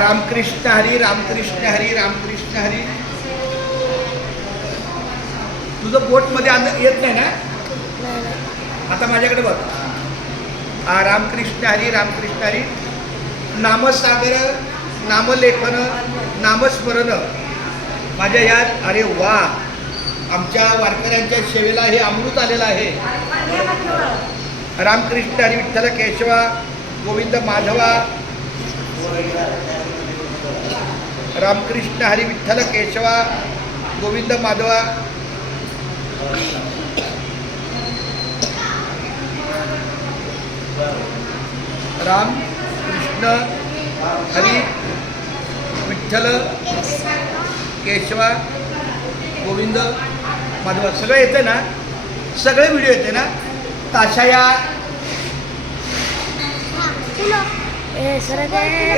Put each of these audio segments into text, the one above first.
रामकृष्ण हरी, रामकृष्ण हरी, रामकृष्ण हरी. तुझं बोट मध्ये येत नाही ना? आता माझ्याकडे बघ. रामकृष्ण हरी, रामकृष्ण हरी. नामसागर, नामलेखन, नामस्मरण माझ्या यात. अरे वा, आमच्या वारकऱ्यांच्या सेवेला हे अमृत आलेलं आहे. रामकृष्ण हरी विठ्ठल केशवा गोविंद माधवा. रामकृष्ण हरी विठ्ठल केशवा गोविंद माधवा. राम कृष्ण हरी विठ्ठल केशवा गोविंद माधवा. सगळं येते ना? सगळे व्हिडिओ येते ना? ताशा या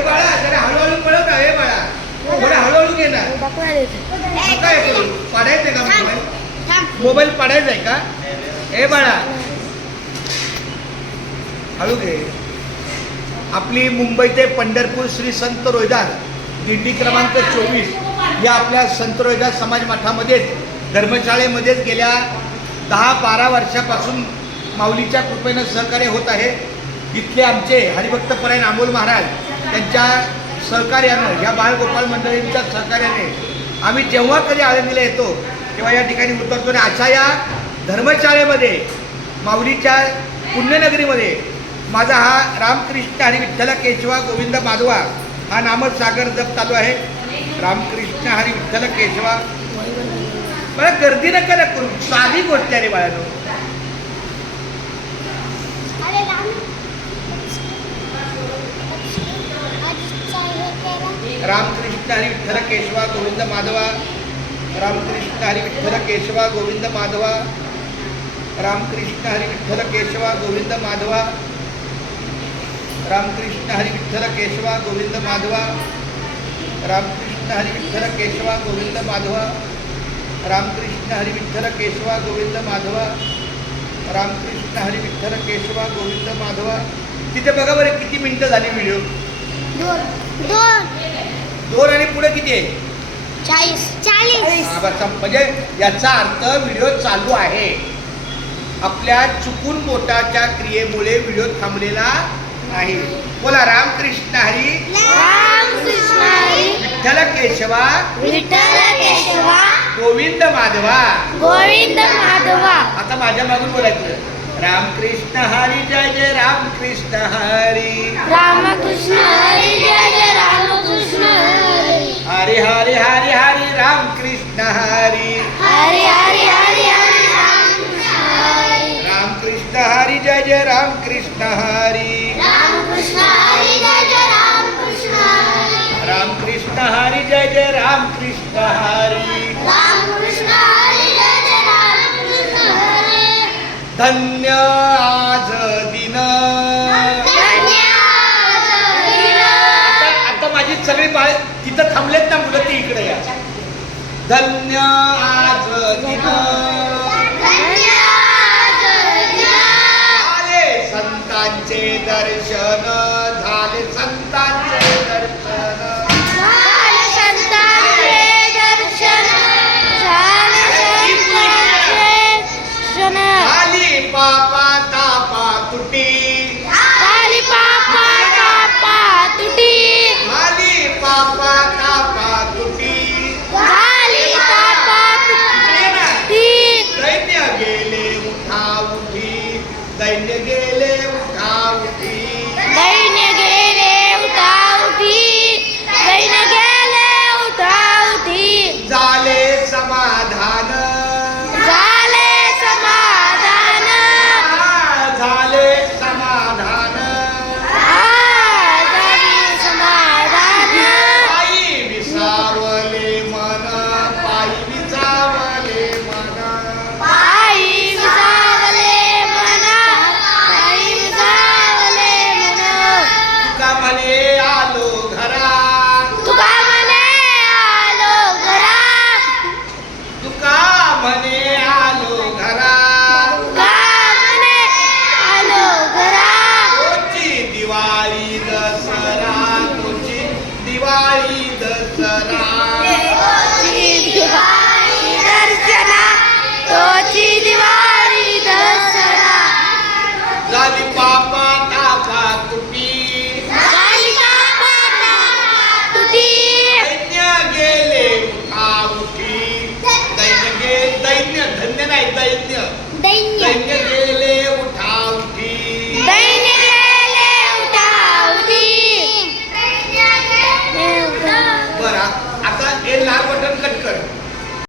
बाळा जरा हळूहळू पळत आहे बाळा. थोडं हळूहळू घे ना. काय करू? पाडायचंय का मोबाईल? मोबाईल पाडायचा आहे का? हे बाळा हळू घे. आपली मुंबई ते पंढरपूर श्री संत रोहिदास दिंडी क्रमांक 24 या आपल्या संत रोहिदास समाज मठामध्येच धर्मशाळेमध्येच गेल्या 10-12 वर्षापासून माऊलीच्या कृपेनं सहकार्य होत आहे. इथले आमचे हरिभक्तपरायण अमोल महाराज त्यांच्या सहकार्यानं, या बाळगोपाल मंडळींच्या सहकार्याने आम्ही जेव्हा कधी आळंदीला येतो तेव्हा या ठिकाणी उतरतो. आणि अशा या धर्मशाळेमध्ये माऊलीच्या पुण्यनगरीमध्ये माझा हा रामकृष्ण हरी विठ्ठल केशवा गोविंद माधवा हा नामसागर जप चालू आहे. रामकृष्ण हरी विठ्ठल केशवा. मला गर्दी नका ना करू, साधी गोष्ट आहे बाळानो. रामकृष्ण हरी विठ्ठल केशवा गोविंद माधवा. रामकृष्ण हरी विठ्ठल केशवा गोविंद माधवा. रामकृष्ण हरी विठ्ठल केशवा गोविंद माधवा. रामकृष्ण हरी विठ्ठल केशवा गोविंद माधवा. रामकृष्ण हरी विठ्ठल केशवा गोविंद माधवा. रामकृष्ण हरी विठ्ठल केशवा गोविंद माधवा. रामकृष्ण हरी विठ्ठल केशवा गोविंद माधवा. तिथे बघा बरं किती मिनिटं झाली व्हिडिओ? 2 आणि पुढे किती आहे? 40. म्हणजे याचा अर्थ व्हिडिओ चालू आहे. आपल्या चुकून बोटाच्या क्रियेमुळे व्हिडिओ थांबलेला नाही. बोला रामकृष्ण हरी, रामकृष्ण हरी विठ्ठल केशवा गोविंद माधवा. आता माझ्या मागून बोलायचं. रामकृष्ण हरी जय जय रामकृष्ण हरी. रामकृष्ण हरी जय जय रामकृष्ण हरी. हरी हरी हरी हरी रामकृष्ण हरी. हरी हरी हरी हरी रामकृष्ण हरी. रामकृष्ण हरी जय जय रामकृष्ण हरी. रामकृष्ण हरी जय जय रामकृष्ण हरी. रामकृष्ण हरी जय जय रामकृष्ण हरी. रामकृष्ण हरी जय जय रामकृष्ण हरी. धन्य आज दिन. आता माझी सगळी बाळ तिथं थांबलेत ना मुलं, ती इकडे या. धन्य आज दिन झाले संतांचे दर्शन. झाले संतांचे दर्शन. आली पापा तापा तुटी. आली पापा तापा तुटी. आली पापा तापा तुटी. आली पापा तुटी. दैन्य गेले उठा उठी. दैन्य गेले